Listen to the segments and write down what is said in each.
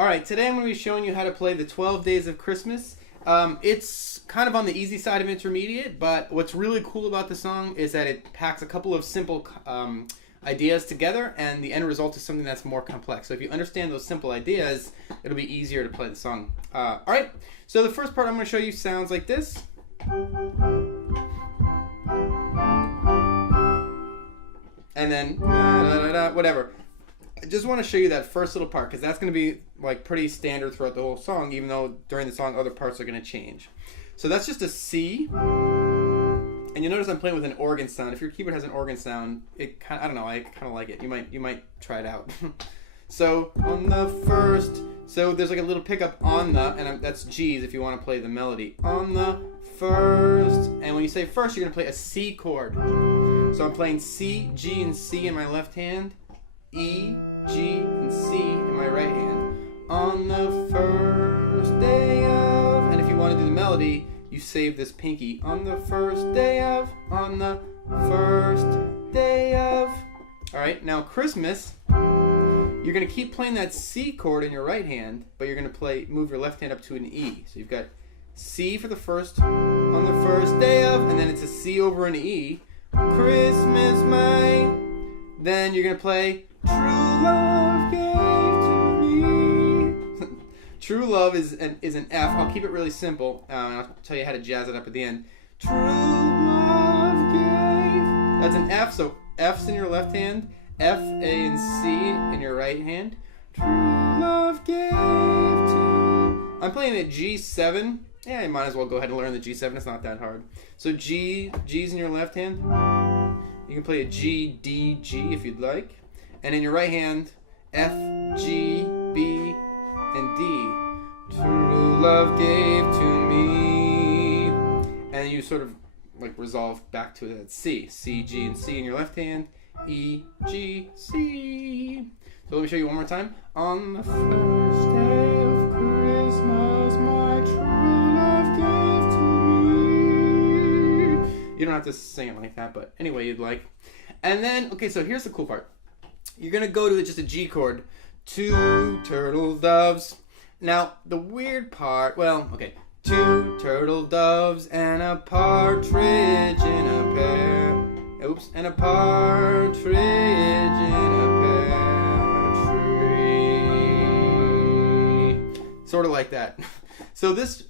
Alright, today I'm going to be showing you how to play the 12 Days of Christmas. It's kind of on the easy side of intermediate, but what's really cool about the song is that it packs a couple of simple ideas together, and the end result is something that's more complex. So if you understand those simple ideas, it'll be easier to play the song. Alright, so the first part I'm going to show you sounds like this. And then, whatever. I just want to show you that first little part because that's going to be like pretty standard throughout the whole song, even though during the song other parts are going to change. So that's just a C, and you'll notice I'm playing with an organ sound. If your keyboard has an organ sound, I don't know, I kind of like it. You might try it out. So on the first, so there's like a little pickup on the, and that's G's if you want to play the melody. On the first, and when you say first, you're going to play a C chord. So I'm playing C, G, and C in my left hand. E, G, and C in my right hand. On the first day of, and if you want to do the melody, you save this pinky. On the first day of, on the first day of. Alright, now Christmas, you're going to keep playing that C chord in your right hand, but you're going to move your left hand up to an E. So you've got C for the first, on the first day of, and then it's a C over an E. Christmas, my. Then you're going to play True Love Gave to Me. True Love is an F. I'll keep it really simple. And I'll tell you how to jazz it up at the end. True Love Gave. That's an F, so F's in your left hand. F, A, and C in your right hand. True Love Gave to. I'm playing a G7. Yeah, you might as well go ahead and learn the G7. It's not that hard. So G's in your left hand. You can play a G, D, G if you'd like. And in your right hand, F, G, B, and D. True love gave to me. And you sort of like resolve back to that C. C, G, and C in your left hand. E, G, C. So let me show you one more time. On the first day of Christmas, my true love gave to me. You don't have to sing it like that, but anyway you'd like. And then, okay, so here's the cool part. You're going to go to just a G chord. Two turtle doves. Now, the weird part, well, okay. Two turtle doves and a partridge in a pear. Oops, and a partridge in a pear tree. Sort of like that. So this,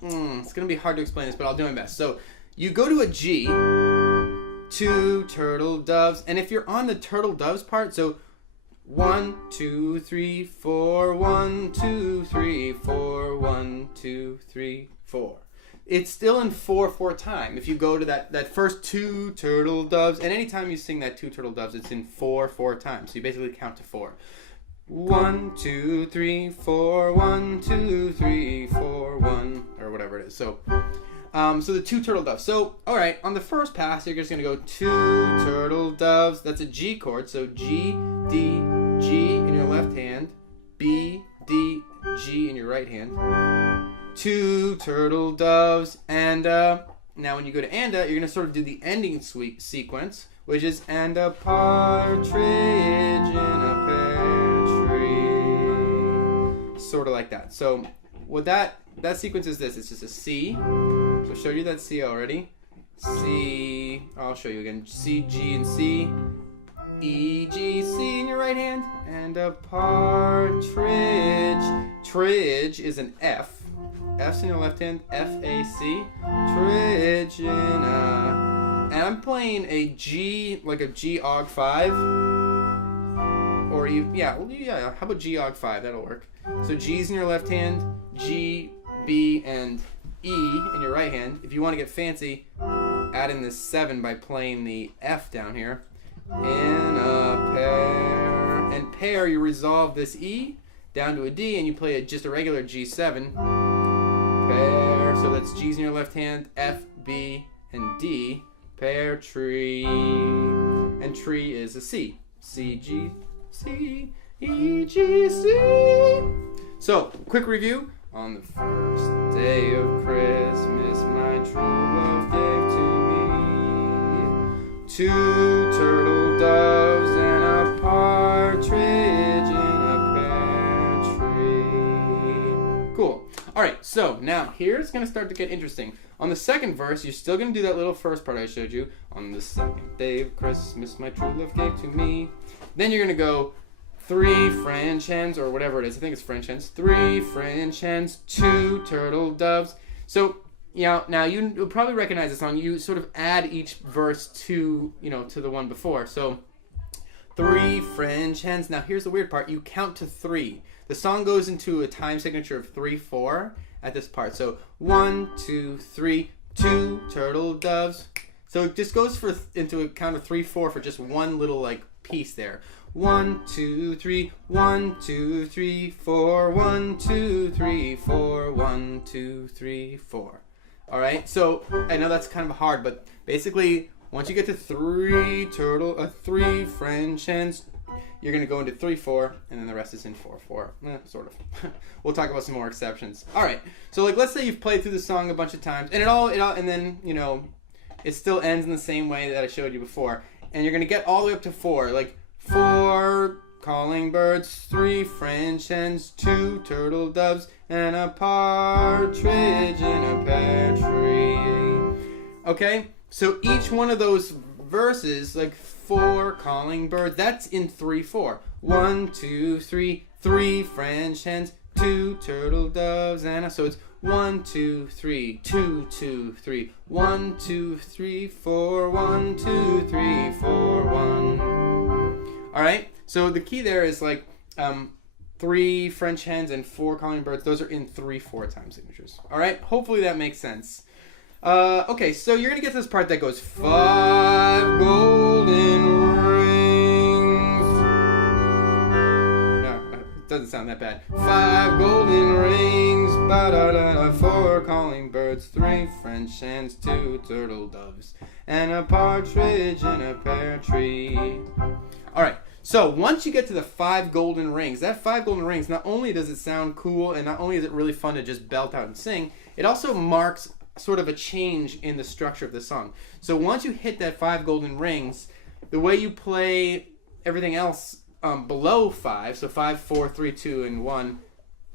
it's going to be hard to explain this, but I'll do my best. So you go to a G, two turtle doves, and if you're on the turtle doves part, so 1, 2, 3, 4, 1, 2, 3, 4, 1, 2, 3, 4. It's still in 4/4 time. If you go to that first two turtle doves, and anytime you sing that two turtle doves, it's in 4/4 time. So you basically count to 4. 1, 2, 3, 4, 1, 2, 3, 4, 1, or whatever it is. So the two turtle doves. So, alright, on the first pass, you're just going to go two turtle doves. That's a G chord. So G, D, G in your left hand. B, D, G in your right hand. Two turtle doves. And now when you go to and, you're going to sort of do the ending sequence, which is and a partridge in a pear tree. Sort of like that. So what that sequence is this. It's just a C. So I showed you that C already. C, I'll show you again. C, G, and C. E, G, C in your right hand. And a partridge. Tridge is an F. F's in your left hand. F, A, C. Tridge in a. And I'm playing a G, like a G Og 5. Or yeah, how about G Og 5? That'll work. So G's in your left hand. G, B, and E in your right hand. If you want to get fancy, add in this 7 by playing the F down here. In a pair. And pair, you resolve this E down to a D, and you play just a regular G7. Pair. So that's G's in your left hand, F, B, and D. Pear tree. And tree is a C. C, G, C, E, G, C. So, quick review. On the first day of Christmas, my true love gave to me two turtle doves and a partridge in a pear tree. All right, so now here's going to start to get interesting. On the second verse, you're still going to do that little first part I showed you. On the second day of Christmas, my true love gave to me. Then you're going to go 3 French hens, or whatever it is. I think it's French hens. 3 French hens, 2 turtle doves. So, now you'll probably recognize the song. You sort of add each verse to the one before. So, 3 French hens. Now, here's the weird part. You count to 3. The song goes into a time signature of 3/4 at this part. So 1, 2, 3, 2 turtle doves. So it just goes into a count of 3/4 for just one little piece there. 1, 2, 3, 1, 2, 3, 4, 1, 2, 3, 4, 1, 2, 3, 4. All right. So I know that's kind of hard, but basically once you get to 3 French hens, you're going to go into 3/4, and then the rest is in 4/4. Sort of. We'll talk about some more exceptions. All right. So, let's say you've played through the song a bunch of times, and and then, it still ends in the same way that I showed you before. And you're going to get all the way up to 4. 4 calling birds, 3 French hens, 2 turtle doves, and a partridge in a pear tree. Okay? So, each one of those verses, 4 calling birds, that's in 3/4. 1, 2, 3, 3 French hens, 2 turtle doves, and so it's 1, 2, 3, 2, 2, 3, 1, 2, 3, 4, 1, 2, 3, 4, 1. All right. So the key there is 3 French hens and 4 calling birds. Those are in 3/4 time signatures. All right. Hopefully that makes sense. Okay, so you're going to get to this part that goes 5 golden rings. No, it doesn't sound that bad. 5 golden rings, ba-da-da-da, 4 calling birds, 3 French hens, 2 turtle doves, and a partridge in a pear tree. All right, so once you get to the 5 golden rings, that 5 golden rings, not only does it sound cool and not only is it really fun to just belt out and sing, it also marks sort of a change in the structure of the song. So once you hit that 5 golden rings, the way you play everything else below 5, so 5, 4, 3, 2, and 1,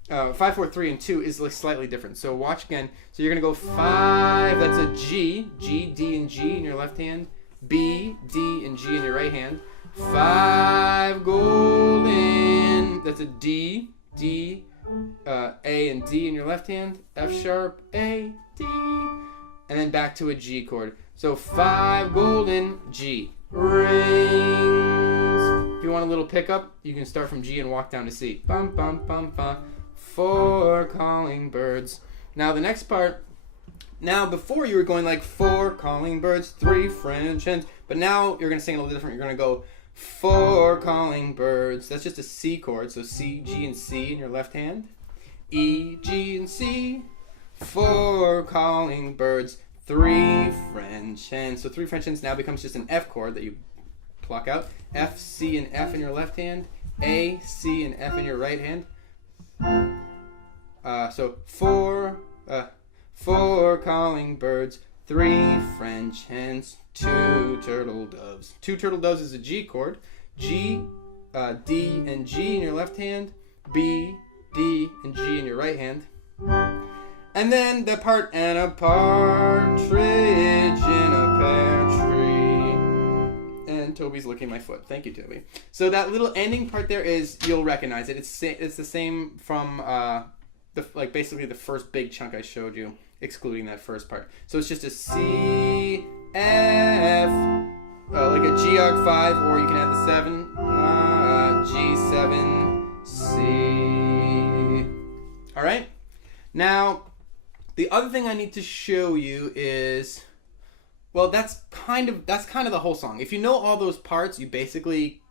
5, 4, 3, and 2 is slightly different. So watch again. So you're going to go 5, that's a G, G, D, and G in your left hand, B, D, and G in your right hand. 5 golden, that's a D, D, A and D in your left hand, F sharp, A, D, and then back to a G chord. So 5 golden G rings. If you want a little pickup, you can start from G and walk down to C. Bum, bum, bum, bum. 4 calling birds. Now the next part, before you were going 4 calling birds, 3 French hens, but now you're going to sing a little different. You're going to go 4 calling birds. That's just a C chord. So C, G, and C in your left hand. E, G, and C. 4 calling birds. 3 French hens. So 3 French hens now becomes just an F chord that you pluck out. F, C, and F in your left hand. A, C, and F in your right hand. So 4 calling birds. 3 French hens. 2 turtle doves. 2 turtle doves is a G chord. G, D, and G in your left hand. B, D, and G in your right hand. And then the part, and a partridge in a pear tree. And Toby's licking my foot. Thank you, Toby. So that little ending part there is, you'll recognize it. It's the same from basically the first big chunk I showed you, excluding that first part. So it's just a C, F, like a G arc 5, or you can add the 7, G7, C. All right. Now, the other thing I need to show you is, well, that's kind of the whole song. If you know all those parts, you basically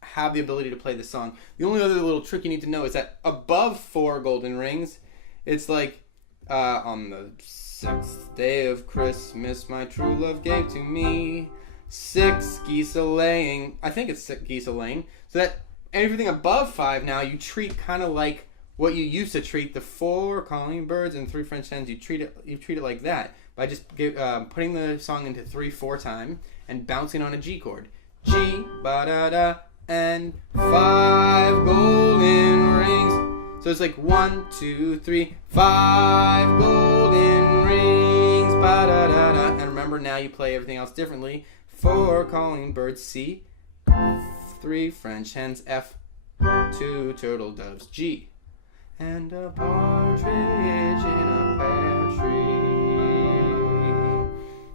have the ability to play the song. The only other little trick you need to know is that above 4 golden rings, it's on the 6th day of Christmas, my true love gave to me 6 geese a-laying. I think it's 6 geese a-laying. So that everything above 5 now, you treat kind of like what you used to treat the 4 calling birds and 3 French hens. You treat it like that by just putting the song into 3/4 time and bouncing on a G chord. G, ba da da, and 5 golden rings. So it's like 1, 2, 3, 5 golden rings. Ba-da-da-da. And remember, now you play everything else differently. 4 calling birds, C. 3 French hens, F. 2 turtle doves, G. And a partridge in a pear tree.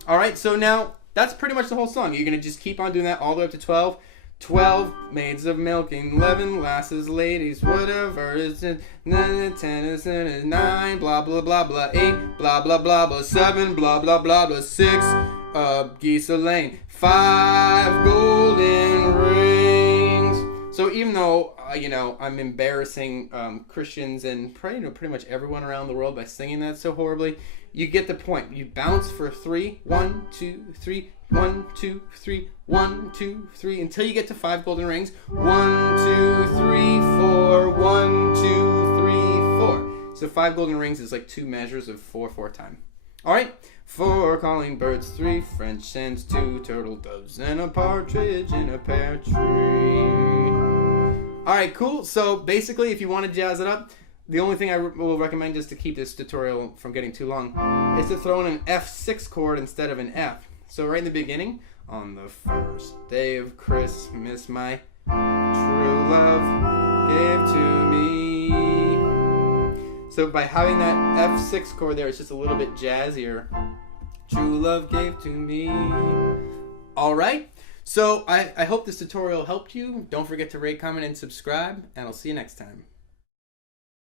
Alright, so now that's pretty much the whole song. You're going to just keep on doing that all the way up to 12. 12 maids of milking, 11 lasses, ladies, whatever is it, 10 is 9, blah blah blah blah, 8, blah blah blah blah, 7, blah blah blah blah, 6, geese a lane, 5 golden rings. So even though I'm embarrassing Christians and pretty much everyone around the world by singing that so horribly, you get the point. You bounce for 3, 1, 2, 3, 1, 2, 3, 1, 2, 3, until you get to 5 golden rings. 1, 2, 3, 4, 1, 2, 3, 4. So 5 golden rings is like 2 measures of 4 time. All right. 4 calling birds, 3 French hens, 2 turtle doves, and a partridge in a pear tree. All right, cool. So basically, if you want to jazz it up, the only thing I will recommend, just to keep this tutorial from getting too long, is to throw in an F6 chord instead of an F. So right in the beginning, on the first day of Christmas, my true love gave to me. So by having that F6 chord there, it's just a little bit jazzier. True love gave to me. All right. So I hope this tutorial helped you. Don't forget to rate, comment, and subscribe, and I'll see you next time.